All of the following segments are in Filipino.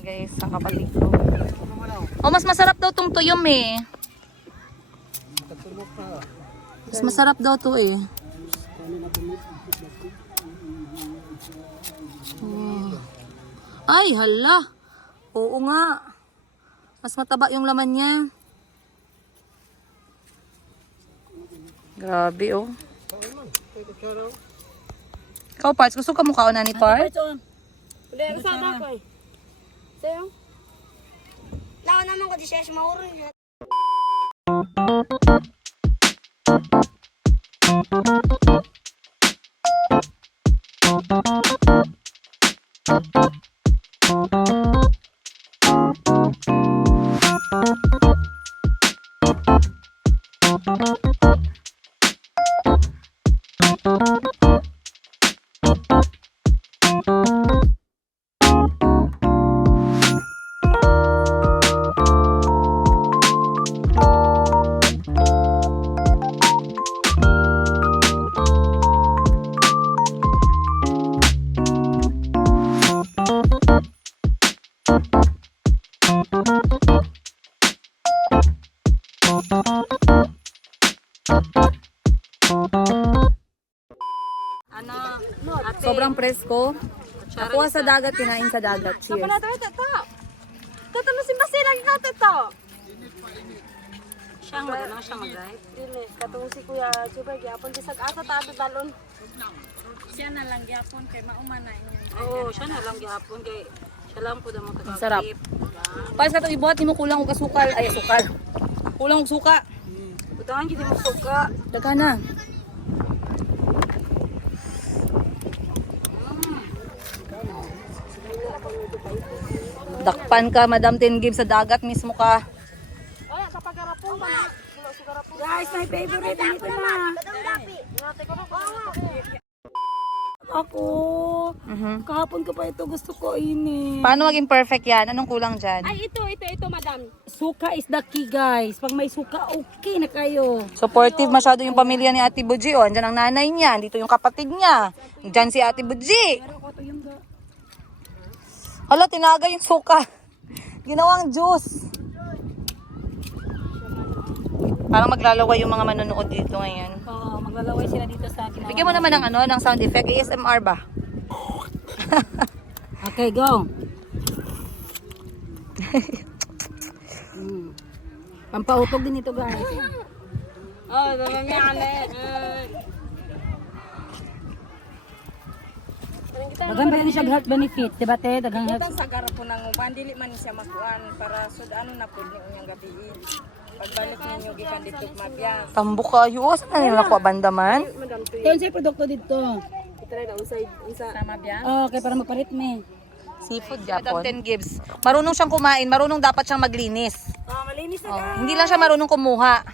guys, sa kapatid ko. Oh, mas masarap daw tong tuyom eh. Mas masarap daw to eh. Oh. Ay, hala. Oo nga. Mas mataba yung laman niya. Grabe oh. Ikaw, Parts, gusto ka mukha na ni Parts? Udah, kesana ko eh. Sayo. Lawan naman ko di siya maurun niya. Sobrang presko. Nakuha sa dagat, kinain sa dagat. Cheers. Tatalo si Basi lagi ka to. Siyang magana siya mag-drive. Dili, katong si Kuya Jubay gyapon sa asa ta ato dalon. Siya na lang gyapon kay maumana inyo. Oo, siya na lang gyapon kay siya lang pud mo taga. Sarap. Pas ka to ibuhat nimo kulang og asukal, ay asukal. Kulang og suka. Butangan gid mo suka. Daghan na. Dakpan ka, Madam Tengib, sa dagat mismo ka. Ay, sa pagkarapon ba? Guys, my favorite dito na. Ako, kahapon ko pa ito gusto ko ini. Paano maging perfect yan? Anong kulang dyan? Ay, ito, madam. Suka is the key, guys. Pag may suka, okay na kayo. Supportive masyado yung pamilya ni Ate Buji. O, andyan ang nanay niya. Dito yung kapatid niya. Diyan si Ate Buji. Hala, tinaga yung suka. Ginawang juice. Parang maglalaway yung mga manonood dito ngayon. Oo, maglalaway sila dito sa akin. Bigyan mo naman ng ano, ng sound effect. ASMR ba? Okay, go. Pampautog din ito, guys. Oh, namamiyane. Dagang ba siya health benefit, diba te? Dagang health. Sa garapon nang uban dili man siya makuan para sud ano na pud ni unyang gabi. Pagbalik ninyo gikan dito mabya. Tambok kayo. Saan na nila ko bandaman? Yan siya produkto dito. Try na unsa sa mabya. Okay, para magparit me. Seafood Japon. Madam 10 gives. Marunong siyang kumain. Marunong dapat siyang maglinis. Malinis na. Oh, hindi lang siya marunong kumuha.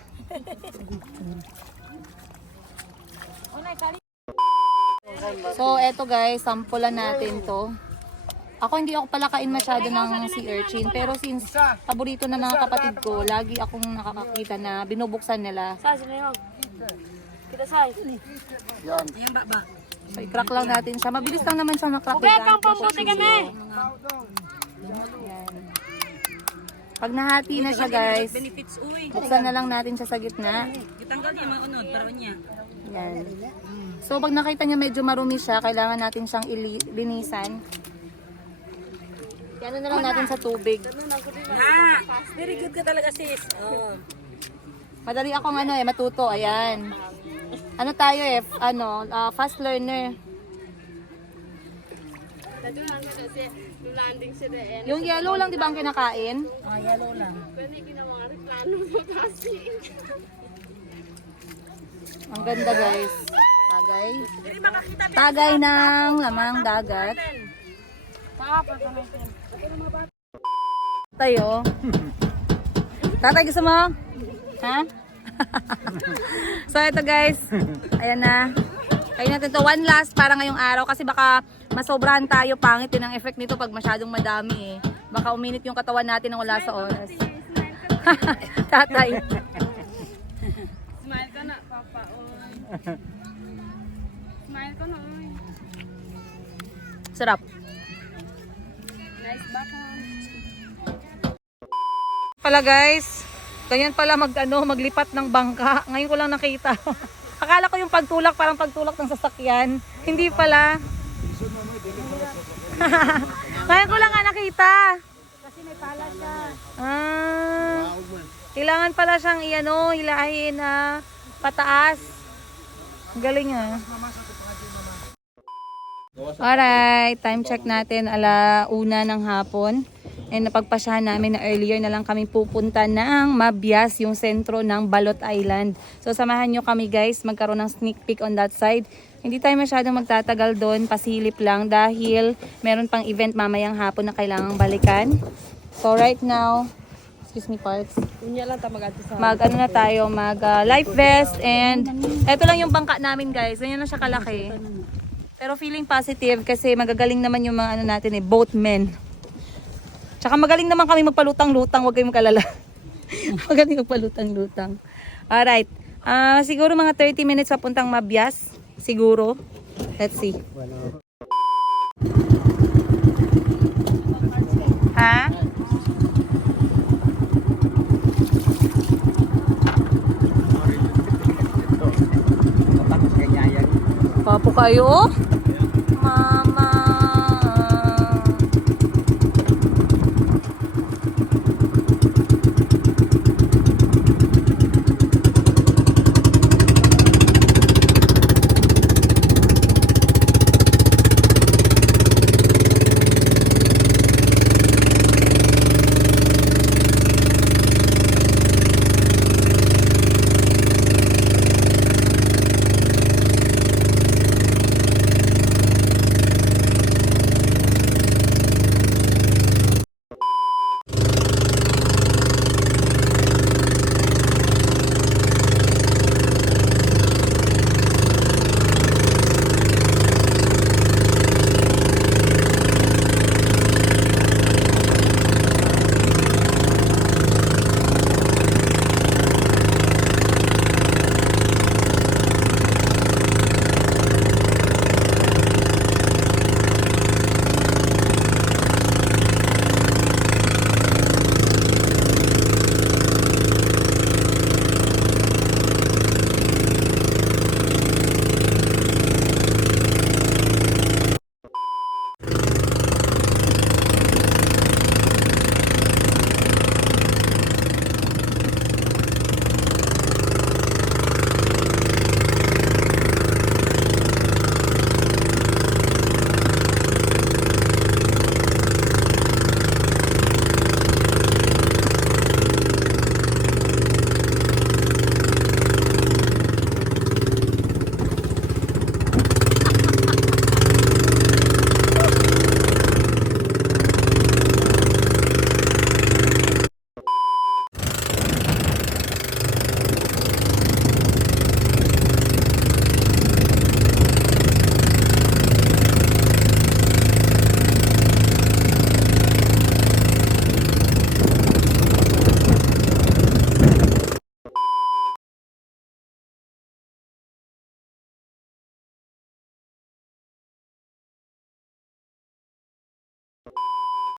So, eto guys, sampulan natin to. Ako hindi ako pala kain masyado ng sea urchin, pero since paborito na mga kapatid ko, lagi akong nakakakita na binubuksan nila. Sa sino yun? Kita sa. Yan ba. So, i-crack lang natin siya. Mabilis lang naman siya makrack. Okay, kang pamputi kami. Yan. Pag nahati na siya guys, Benefits uy. buksan na lang natin siya sa gitna. Gitanggal niya maunod para niya. Yan. So, pag nakita niya medyo marumi siya, kailangan natin siyang linisan. Yan na lang natin sa tubig. Very good ka talaga sis. Oh. Madali akong matuto. Ayan. Ano tayo fast learner. Yung yellow lang di ba ang kinakain? Yellow lang. Ang ganda guys. Tagay. Tagay ng lamang dagat. Tayo. Tatay, gusto mo? Ha? So ito guys. Ayan na. Kain natin to one last para ngayong araw kasi baka masobrahan tayo. Pangit din ang effect nito pag masyadong madami eh. Baka uminit yung katawan natin nang wala sa oras. Tatay. Smile ka na, papa. Smile ka na, oy. Sarap. Nice baka. pala guys. Ganyan pala maglipat ng bangka. Ngayon ko lang nakita. Akala ko yung pagtulak parang pagtulak ng sasakyan. Hindi pala. Ngayon ko lang nga nakita. Kasi may pala siya. Kailangan pala siyang hilahin na pataas. Galing ah. Alright, time check natin 1:00 ng hapon. And napagpasyahan namin na earlier na lang kami pupunta ng Mabias, yung sentro ng Balot Island. So samahan nyo kami guys, magkaroon ng sneak peek on that side. Hindi tayo masyadong magtatagal doon, pasilip lang dahil meron pang event mamayang hapon na kailangang balikan. So right now, excuse me parts. Unya lang ta mag-adto sa. Mag life vest and eto lang yung bangka namin guys. Ganyan na siya kalaki. Pero feeling positive kasi magagaling naman yung mga natin boatmen. Tsaka magaling naman kami magpalutang-lutang, huwag kayong magalala. Magaling magpalutang-lutang. Alright. Siguro mga 30 minutes papuntang Mabias. Siguro. Let's see. Ha? Papo kayo? Mama.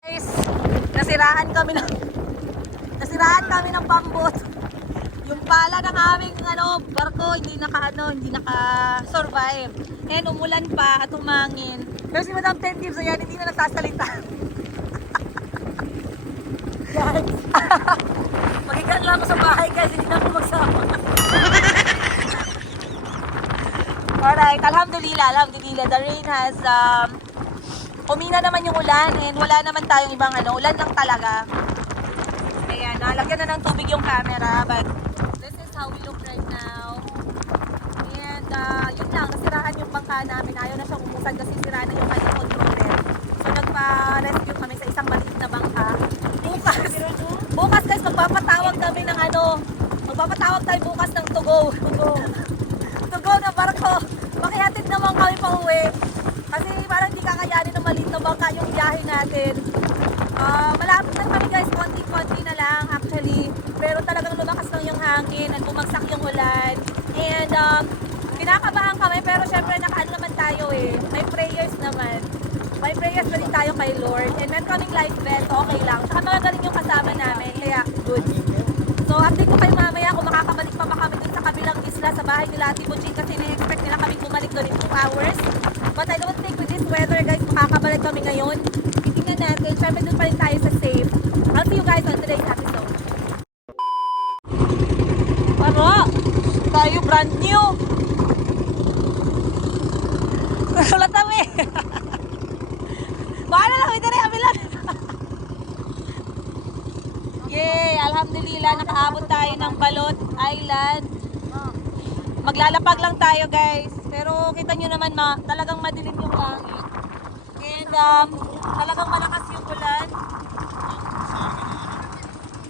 Guys, nasiraan kami ng pambot. Yung pala ng aming barko hindi naka-survive. And umulan pa at humangin. Pero si Madam Tentibs ayan, hindi na nagsasalita. Guys, magigan lang ako sa bahay guys, hindi na ako magsama. Alright, alhamdulillah. The rain has umina naman yung ulan and wala naman tayong ibang ulan lang talaga. Ayan, nalagyan na ng tubig yung camera, but this is how we look right now. And yun lang, nasiraan yung bangka namin. Ayaw na siyang umusan kasi sira na yung kanyang controller. So nagpa-rescue kami sa isang maliit na bangka. Bukas guys, magpapatawag kami ng magpapatawag tayo bukas ng Tugo na barko. Makihatid naman kami pa uwi. Kasi parang hindi kakayanin ng maliit na bangka yung biyahe natin. Malapit lang kami guys, konti-konti na lang actually. Pero talagang lumakas lang yung hangin at bumagsak yung ulan. And kinakabahan kami pero syempre nakaano naman tayo may prayers naman. May prayers pa rin tayo kay Lord. And then kaming life vest, okay lang. Saka magagaling yung kasama namin, kaya good. update ko kayo mamaya kung makakabalik pa ba kami dun sa kabilang isla sa bahay nila Ate Butching kasi na-expect nila kami bumalik doon in 2 hours. But I don't think with this weather guys, makakabalik kami ngayon. Titingnan natin, syempre doon pa rin tayo sa safe. I'll see you guys on today's episode. Para, tayo brand new. Wala kami. Baka na lang, ito rin, abilan. Yay! Alhamdulillah, nakaabot tayo ng Balot Island. Maglalapag lang tayo guys. Pero kita nyo naman, talagang madilim yung langit. And talagang malakas yung ulan.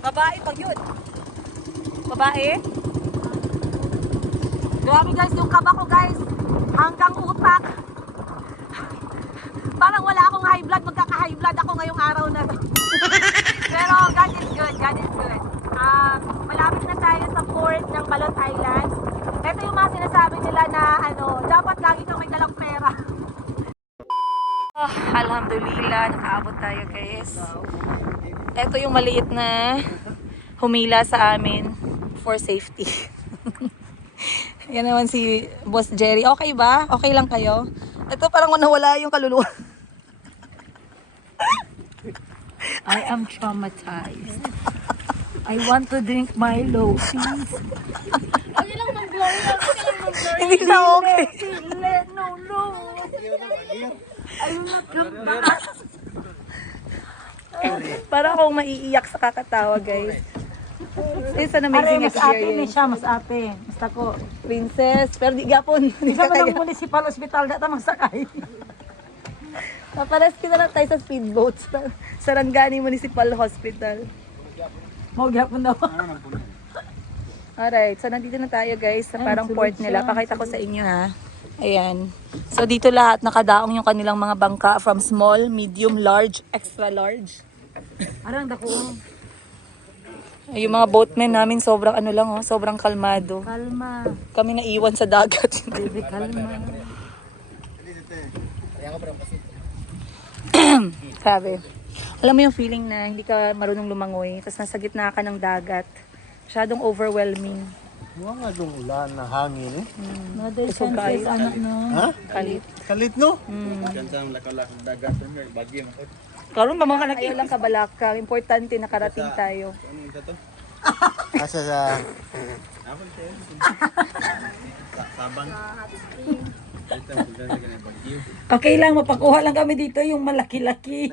Babae pag yun. Babae. Grabe guys, yung kaba ko guys. Hanggang utak. Parang wala akong high blood. Magkaka-high blood ako ngayong araw na to. Pero God is good. God is good. Malapit na tayo sa port ng Balot Island. Ito yung mga sinasabi nila na dapat lagi kang may dalang pera. Alhamdulillah, nakaabot tayo guys. Ito yung maliit na humila sa amin for safety. Yan naman si Boss Jerry. Okay ba? Okay lang kayo? Ito parang nawala yung kaluluwa. I am traumatized. I want to drink Milo, please. Okay lang mag-glory. Okay lang mag-glory. Hindi na okay. No. I will not come back. Parang akong maiiyak sa kakatawa guys. It's an amazing Mas ate ni experience. siya, mas ate. Basta ko. Princess, pero di gapon. Di Isa ka man kaya. ang municipal hospital, data magsakay. Papares kita na tayo sa speedboat sa Sarangani Municipal Hospital. Magyapon daw. Alright, so nandito na tayo guys sa parang port nila. Pakita ko sa inyo ha. Ayan. So dito lahat nakadaong yung kanilang mga bangka from small, medium, large, extra large. Arang dako. Ay, yung mga boatmen namin sobrang sobrang kalmado. Kalma. Kami naiwan sa dagat. Baby, kalma. Sabi. Alam mo yung feeling na hindi ka marunong lumangoy, tapos nasa gitna ka ng dagat. Masyadong overwhelming. Huwag nga dong ulan na hangin eh. Mother Kusog senses, kayo. anak no. Ha? Kalit. Kalit no? Karon ba mga ayaw lang kabalaka. Importante nakarating tayo. Asa sa... Okay lang, mapakuha lang kami dito yung malaki-laki.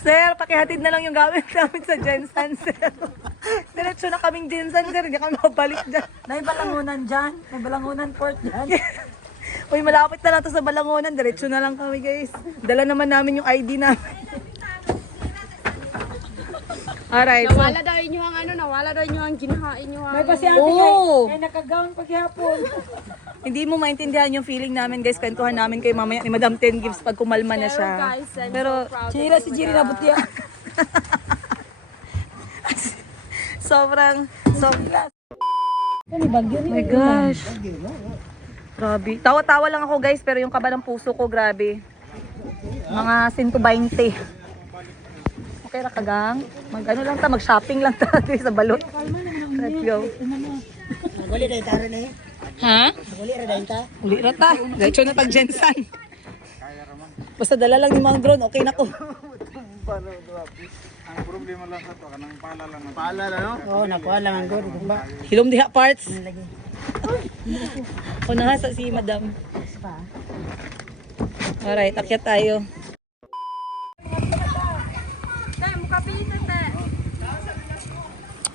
Sir, pakihatid na lang yung gamit namin sa Jensen, sir. Diretso na kaming Jensen, sir. Hindi kami mabalik dyan. May balangunan dyan. May balangunan port dyan. Uy, malapit na lang to sa Balangonan. Diretso na lang kami, guys. Dala naman namin yung ID namin. Alright. So, Nawala daw inyo ang ginahain nyo May ang... pa si ate Oo. ay nakagawin paghihapon. hindi mo maintindihan yung feeling namin, guys. Kwentuhan namin kay mamaya ni Madam Ten Gives pag kumalma na siya. Guys, I'm Pero, so proud. Sira si Jiri na butya. sobrang, Ano bagyo oh my gosh. Grabe. Tawa-tawa lang ako, guys, pero yung kaba ng puso ko, grabe. Mga 120. Okay ra kagang. Mag-ano lang ta, mag-shopping lang ta sa Balot. Let's go. Wali na itara na eh. Ha? Wali na ita. Uli na ta. Diretso na pag Jensen. Basta dala lang yung mga drone, okay na ko. Ang problema lang sa to, kanang pala lang. Pala na no? Oo, nakuha lang ang guro. Ba? Hilom diha parts. O nasa si Madam. Alright, akyat tayo.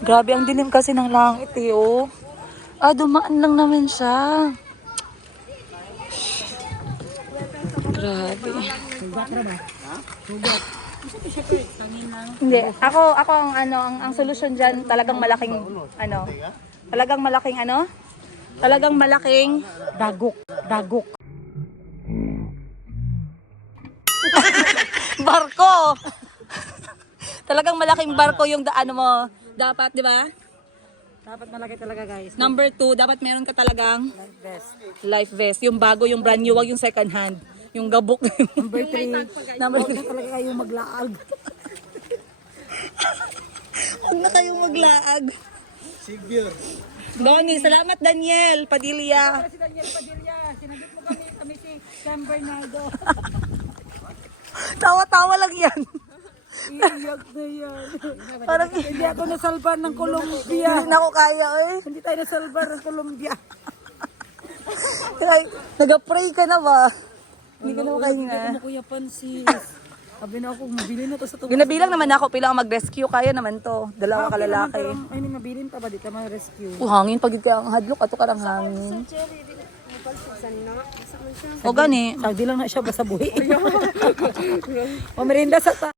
Grabe, ang dilim kasi ng langit eh, oh. Dumaan lang naman siya. Grabe. Hindi, ako ang solusyon diyan talagang malaking Dagok. barko. Talagang malaking barko yung mo. Dapat, di ba? Dapat malaki talaga guys. Number 2, dapat meron ka talagang Best. life vest. Yung bago, yung brand new, wag yung second hand. Yung gabok. Number 3. Number Huwag na talaga kayo maglaag. Huwag na kayong maglaag. Sigure. Donnie, salamat Daniel Padilla. Si Daniel Padilla, sinagot mo kami si Sam Bernardo. Tawa-tawa lang yan. Iyak na yan. Parang Hindi ako nasalba ng Colombia. hindi na ako kaya eh. Hindi tayo nasalba ng Colombia. Kaya, nag-pray ka na ba? Hindi ka na makahinga. Ano Kuya Pansis? Sabi na ako, mabili na to sa tubo. Binabilang naman ako, pilang mag-rescue. Kaya naman to. Dalawa ka lalaki. Ay, mabilin pa ba? Di ka ma-rescue. Hangin pag kaya ang hadlok. Ato karang hangin. O gani. Sagdi lang na siya, basta buhi. O merinda sa ta.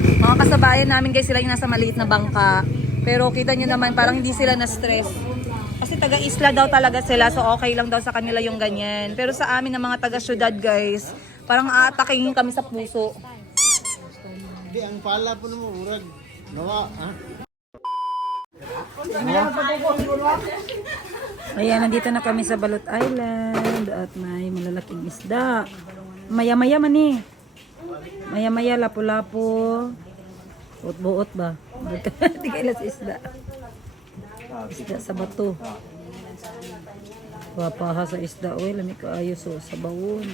Mga kasabayan namin guys, sila yung nasa maliit na bangka. Pero kita nyo naman, parang hindi sila na-stress. Kasi taga-isla daw talaga sila, so okay lang daw sa kanila yung ganyan. Pero sa amin na mga taga-syudad guys, parang aataking kami sa puso. Hindi, ang pala po naman, urag. Nawa, ha? Ayan, nandito na kami sa Balot Island at may malalaking isda. Maya-maya man eh. Maya-maya, lapo-lapo. Buot-buot ba? Hindi kailas isda. Isda sa bato. Wapaha sa isda. Uy, lamig kaayo so, sa bawon.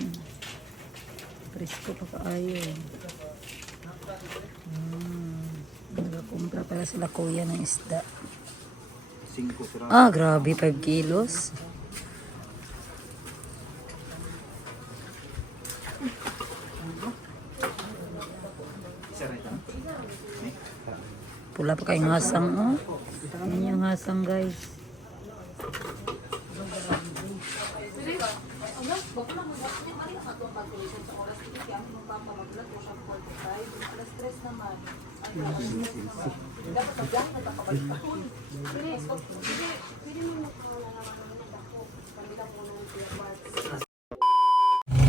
Presko pa kaayo. Nagakumpra pala sila kuya ng isda. 5 sira. Ah, grabe, 5 kilos. Pula pa kayong hasang, oh. Yan yung hasang, guys.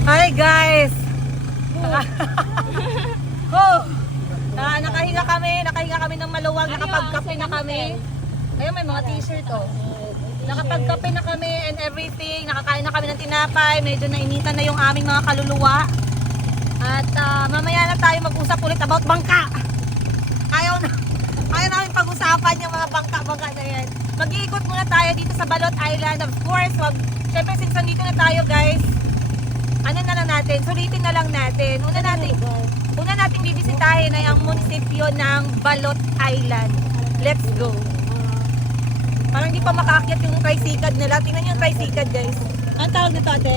Hi guys! Oh! Nakahinga kami ng maluwag, nakapagkape na kami. Ayun, may mga t-shirt oh. Nakapagkape na kami and everything, nakakain na kami ng tinapay, medyo nainitan na yung aming mga kaluluwa. At mamaya na tayo mag-usap ulit about bangka. Ayaw namin pag-usapan yung mga bangka-bangka na yan. Mag-iikot muna tayo dito sa Balot Island. Of course, syempre since nandito na tayo guys, ano na lang natin, sulitin na lang natin. Una natin bibisitahin ay ang munisipyo ng Balot Island. Let's go. Parang hindi pa makaakyat yung tricycad nila. Tingnan nyo yung tricycad guys. Anong tawag nito ate?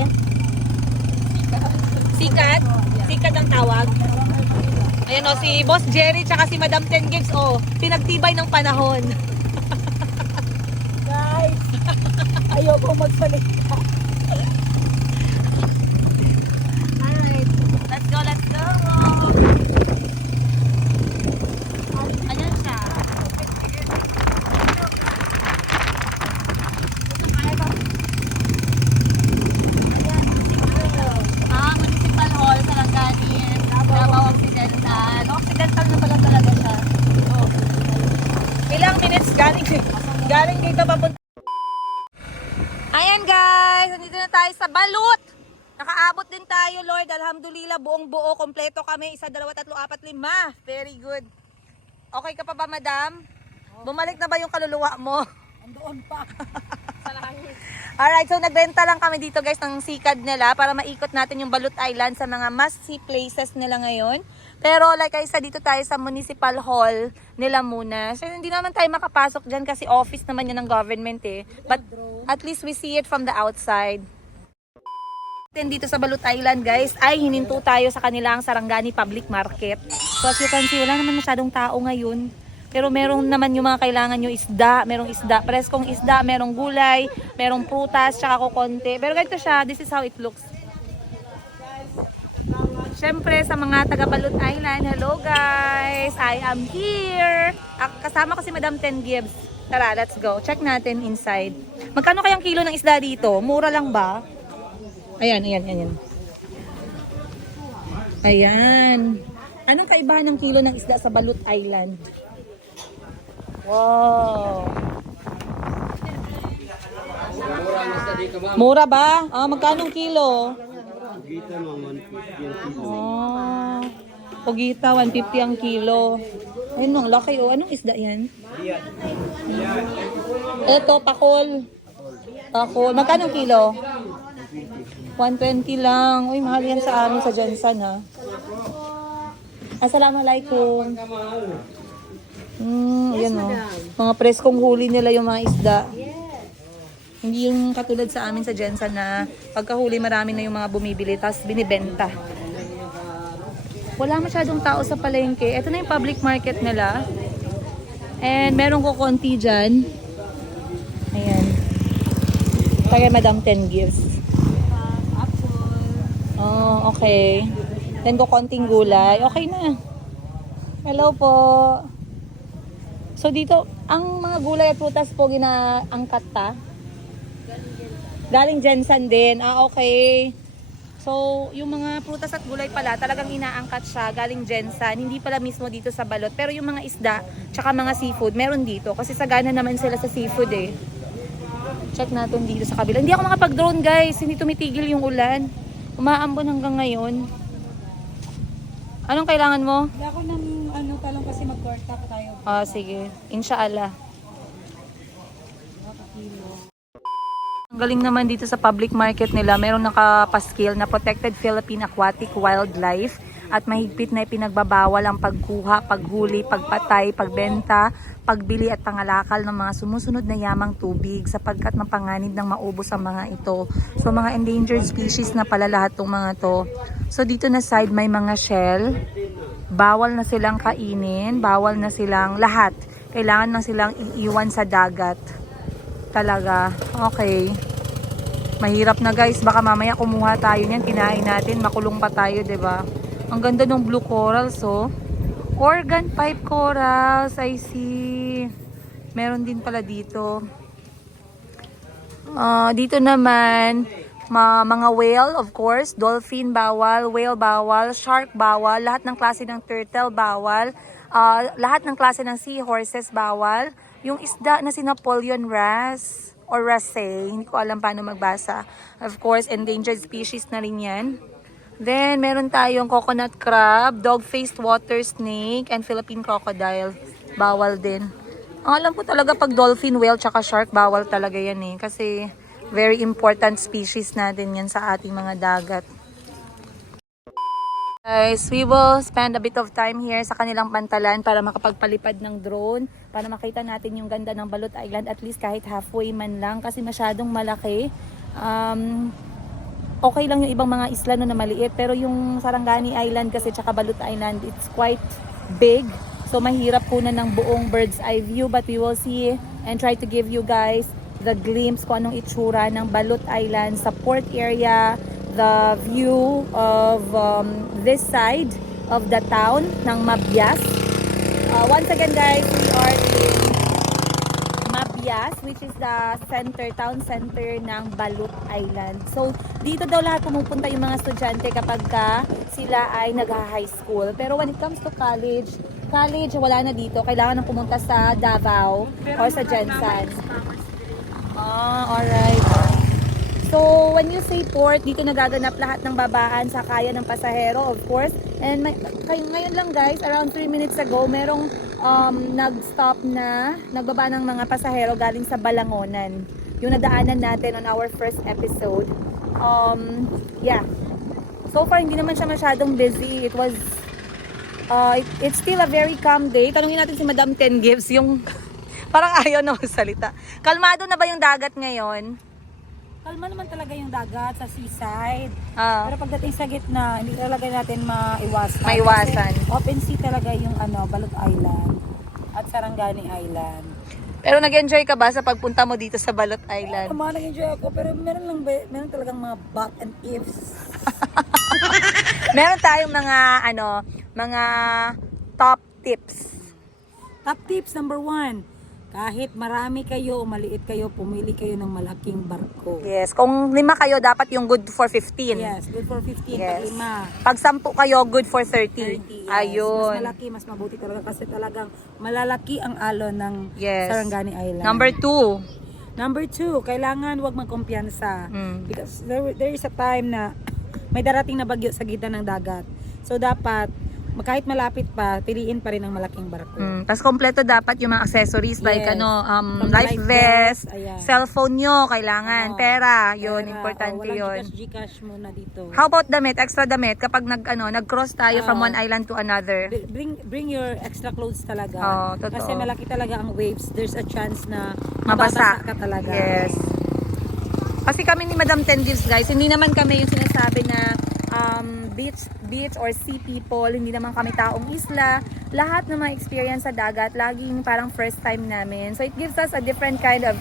Sikad? Sikad ang tawag. Ayan o, si Boss Jerry tsaka si Madam 10 Gigs. O, pinagtibay ng panahon. Guys, ayoko magsalita. Alright, let's go, let's go. Ayan siya. Municipal Hall, Sarangani, Davao Occidental. Occidental na pala talaga siya. Ilang minutes galing dito papunta. Ayan guys, nandito na tayo sa Balot. Nakaabot din tayo, Lord. Alhamdulillah, buong buo, kompleto kami. 1, 2, 3, 4, 5. Very good. Okay ka pa ba, madam? Bumalik na ba yung kaluluwa mo? Andoon pa. Alright, so nagrenta lang kami dito guys ng sikad nila para maikot natin yung Balot Island sa mga must-see places nila ngayon. Pero like I said, dito tayo sa Municipal Hall nila muna. So hindi naman tayo makapasok dyan kasi office naman yun ng government eh. But at least we see it from the outside. Dito sa Balot Island guys ay hininto tayo sa kanilang Sarangani Public Market. So as you can see, wala naman masyadong tao ngayon. Pero meron naman yung mga kailangan nyo isda, merong isda, preskong isda, merong gulay, merong prutas, tsaka kukonte. Pero ganito siya, this is how it looks. Siyempre sa mga taga Balot Island, hello guys! I am here! Kasama ko si Madam 10 Gibbs. Tara, let's go. Check natin inside. Magkano kayang kilo ng isda dito? Mura lang ba? Ayan. Ayan. Anong kaibahan ng kilo ng isda sa Balot Island? Wow. Mura ba? Magkano ang kilo? Pugita, 150 ang kilo. Ayun, ang laki oh. Anong isda yan? Ito, pakol. Pakol. Magkano kilo? 120 lang. Uy, mahal yan sa amin sa Jensen, ha? Assalamualaikum. Ayan oh. Mga preskong huli nila yung mga isda. Hindi yung katulad sa amin sa Jensen na pagkahuli marami na yung mga bumibili tapos binibenta. Wala masyadong tao sa palengke. Ito na yung public market nila. And meron ko konti dyan. Ayan. Kaya Madam 10 gives. Oh, okay. Then ko konting gulay. Okay na. Hello po. So dito, ang mga gulay at prutas po ginaangkat ta? Galing Jensen din. Ah, okay. So, yung mga prutas at gulay pala, talagang inaangkat siya galing Jensen. Hindi pala mismo dito sa balot. Pero yung mga isda, tsaka mga seafood, meron dito. Kasi sagana naman sila sa seafood eh. Check natin dito sa kabila. Hindi ako makapag-drone guys. Hindi tumitigil yung ulan. Umaambon hanggang ngayon. Anong kailangan mo? Hindi ako ng talong kasi mag-corta pa tayo. Ah, sige. Inshallah. Ang galing naman dito sa public market nila, meron nakapaskil na Protected Philippine Aquatic Wildlife at mahigpit na ipinagbabawal ang pagkuha, paghuli, pagpatay, pagbenta, pagbili at pangalakal ng mga sumusunod na yamang tubig sapagkat mapanganib ng maubos ang mga ito. So mga endangered species na pala lahat tong mga to. So dito na side may mga shell, bawal na silang kainin, bawal na silang lahat. Kailangan na silang iiwan sa dagat. Talaga. Okay. Mahirap na guys. Baka mamaya kumuha tayo niyan. Kinain natin. Makulong pa tayo, 'di ba? Ang ganda ng blue corals, oh. Organ pipe corals. I see. Meron din pala dito. Dito naman, mga whale, of course. Dolphin, bawal. Whale, bawal. Shark, bawal. Lahat ng klase ng turtle, bawal. Lahat ng klase ng seahorses, bawal. Yung isda na si Napoleon wrasse or wrasse, hindi ko alam paano magbasa. Of course, endangered species na rin yan. Then, meron tayong coconut crab, dog-faced water snake, and Philippine crocodile. Bawal din. Ang alam ko talaga pag dolphin, whale, tsaka shark, bawal talaga yan eh. Kasi very important species natin yan sa ating mga dagat. Guys, we will spend a bit of time here sa kanilang pantalan para makapagpalipad ng drone, para makita natin yung ganda ng Balot Island at least kahit halfway man lang kasi masyadong malaki. Okay lang yung ibang mga isla no na maliit pero yung Sarangani Island kasi tsaka Balot Island, it's quite big. So mahirap kunan ng buong bird's eye view but we will see and try to give you guys the glimpse kung anong itsura ng Balot Island sa port area, the view of this side of the town ng Mabias. Once again guys, we are in Mabias which is the town center ng Balot Island. So dito daw lahat pumupunta yung mga estudyante kapag sila ay nag-high school. Pero when it comes to college wala na dito. Kailangan nang pumunta sa Davao or sa Jensen. Alright. So, when you say port, dito nagaganap lahat ng babaan sa kaya ng pasahero, of course. And ngayon lang guys, around 3 minutes ago, merong nag-stop na, nagbaba ng mga pasahero galing sa Balangonan. Yung nadaanan natin on our first episode. Yeah. So far, hindi naman siya masyadong busy. It was, it's still a very calm day. Tanungin natin si Madam 10 Gives, yung parang ayaw na magsalita. Kalmado na ba yung dagat ngayon? Kalma naman talaga yung dagat sa seaside. Ah. Pero pagdating sa gitna, hindi talaga natin maiwasan. Maiwasan. Kasi open sea talaga yung Balot Island at Sarangani Island. Pero nag-enjoy ka ba sa pagpunta mo dito sa Balot Island? Nag-enjoy ako pero meron talagang mga but and ifs. Meron tayong mga top tips. Top tips number 1. Kahit marami kayo o maliit kayo, pumili kayo ng malaking barko. Yes, kung 5 kayo, dapat yung good for 15. Yes, good for 15 Yes. pag 5. Pag 10 kayo, good for 30. 30, yes. Ayun. Mas malaki, mas mabuti talaga kasi talagang malalaki ang alon ng Yes. Sarangani Island. Number 2. Number 2, kailangan wag magkumpiyansa. Because there is a time na may darating na bagyo sa gitna ng dagat. So dapat kahit malapit pa, piliin pa rin ang malaking barko. Tapos kompleto dapat yung mga accessories like Yes. From life vest, ayan. cellphone nyo kailangan, Oo. pera, yun, Pera, importante walang yun. Gcash muna dito. How about damit, extra damit kapag nag-cross tayo from one island to another? Bring your extra clothes talaga. Oo, totoo. Kasi malaki talaga ang waves. There's a chance na Mabasa. mababasa ka talaga. Yes. Kasi kami ni Madam Tendives guys, hindi naman kami yung sinasabi na beach or sea people, hindi naman kami taong isla. Lahat ng mga experience sa dagat, laging parang first time namin. So it gives us a different kind of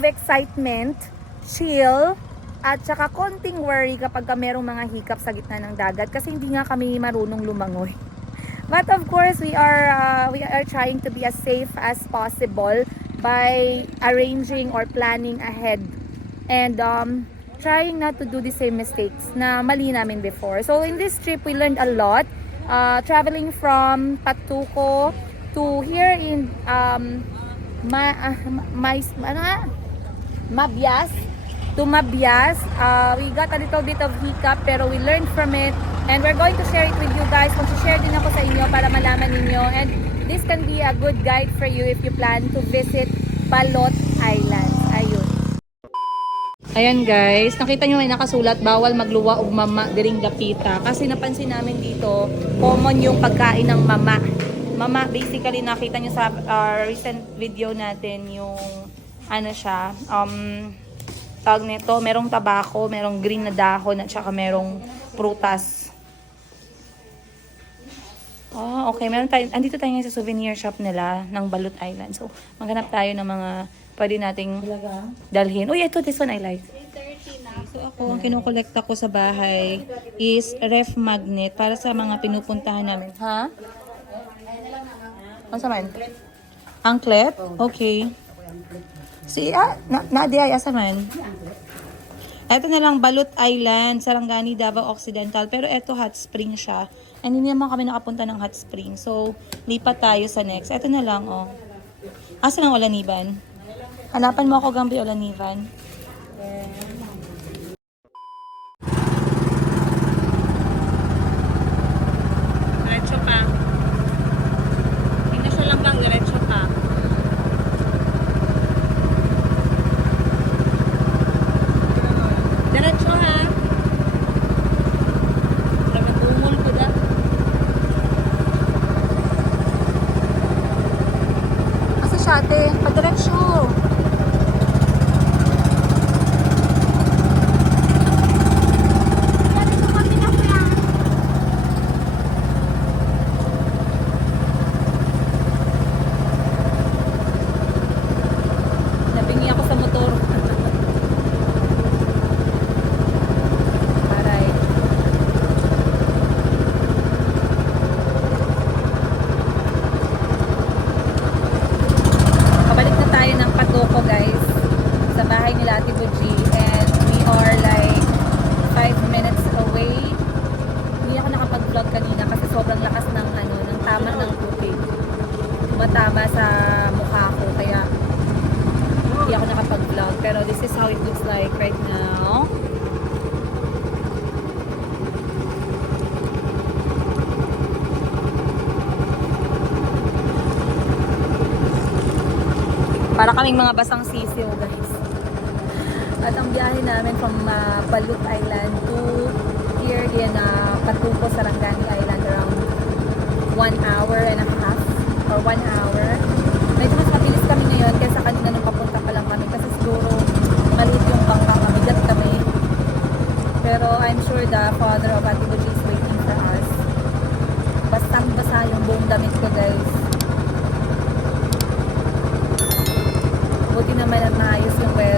excitement, chill, at saka konting worry kapag merong mga hiccup sa gitna ng dagat kasi hindi nga kami marunong lumangoy. But of course, we are trying to be as safe as possible by arranging or planning ahead and trying not to do the same mistakes na mali namin before. So in this trip, we learned a lot. Traveling from Patuco to here in Mabias to Mabias. We got a little bit of hiccup pero we learned from it and we're going to share it with you guys. Mag-share din ako sa inyo para malaman ninyo and this can be a good guide for you if you plan to visit Balot Island. Ayun. Ayan guys, nakita nyo may nakasulat, bawal magluwa o mama diring dapita. Kasi napansin namin dito, common yung pagkain ng mama. Mama, basically nakita nyo sa recent video natin yung ano siya, tawag nito, merong tabako, merong green na dahon at saka merong prutas. Oh, okay. Meron tayo, andito tayo ngayon sa souvenir shop nila ng Balot Island. So, maghanap tayo ng mga pwede nating dalhin. Uy, ito, this one I like. So, ako, ang kinukolekta ko sa bahay is ref magnet para sa mga pinupuntahan namin. Ha? Ano sa man? Anklet? Okay. Nadia, asa man? Ito na lang, Balot Island, Sarangani, Davao Occidental. Pero ito, hot spring siya. And hindi naman kami nakapunta ng hot spring. So, lipat tayo sa next. Ito na lang, oh. Asa ng Olaniban? Hanapan mo ako, Gambi, Olaniban. Diretso pa. Hindi na siya lang bang diretso pa. Diretso ha. Para magumul ko da. Asa siya ate? Padiretso. Nabingi ako sa motor. Aray. Pabalik na tayo ng Patuco guys. Sa bahay nila Ate Buji. And we are like 5 minutes away. Hindi ako nakapag-vlog kanina kasi sobrang lakas ng ng tama ng tubig. Tumatama sa mukha ko kaya hindi ako nakapag-vlog. Pero this is how it looks like right now. Para kaming mga basang sisiw guys. At ang biyahe namin from Balot Island to here in Patuco, Sarangani Island around 1 hour and a half or 1 hour. Medyo mas mabilis kami ngayon kaysa kanina nung papunta pa lang kami kasi siguro maliit yung bangka, mabigat kami. Pero I'm sure the father of Ate Buji is waiting for us. Bastang basa yung buong damit ko guys. Buti naman at maayos yung weather.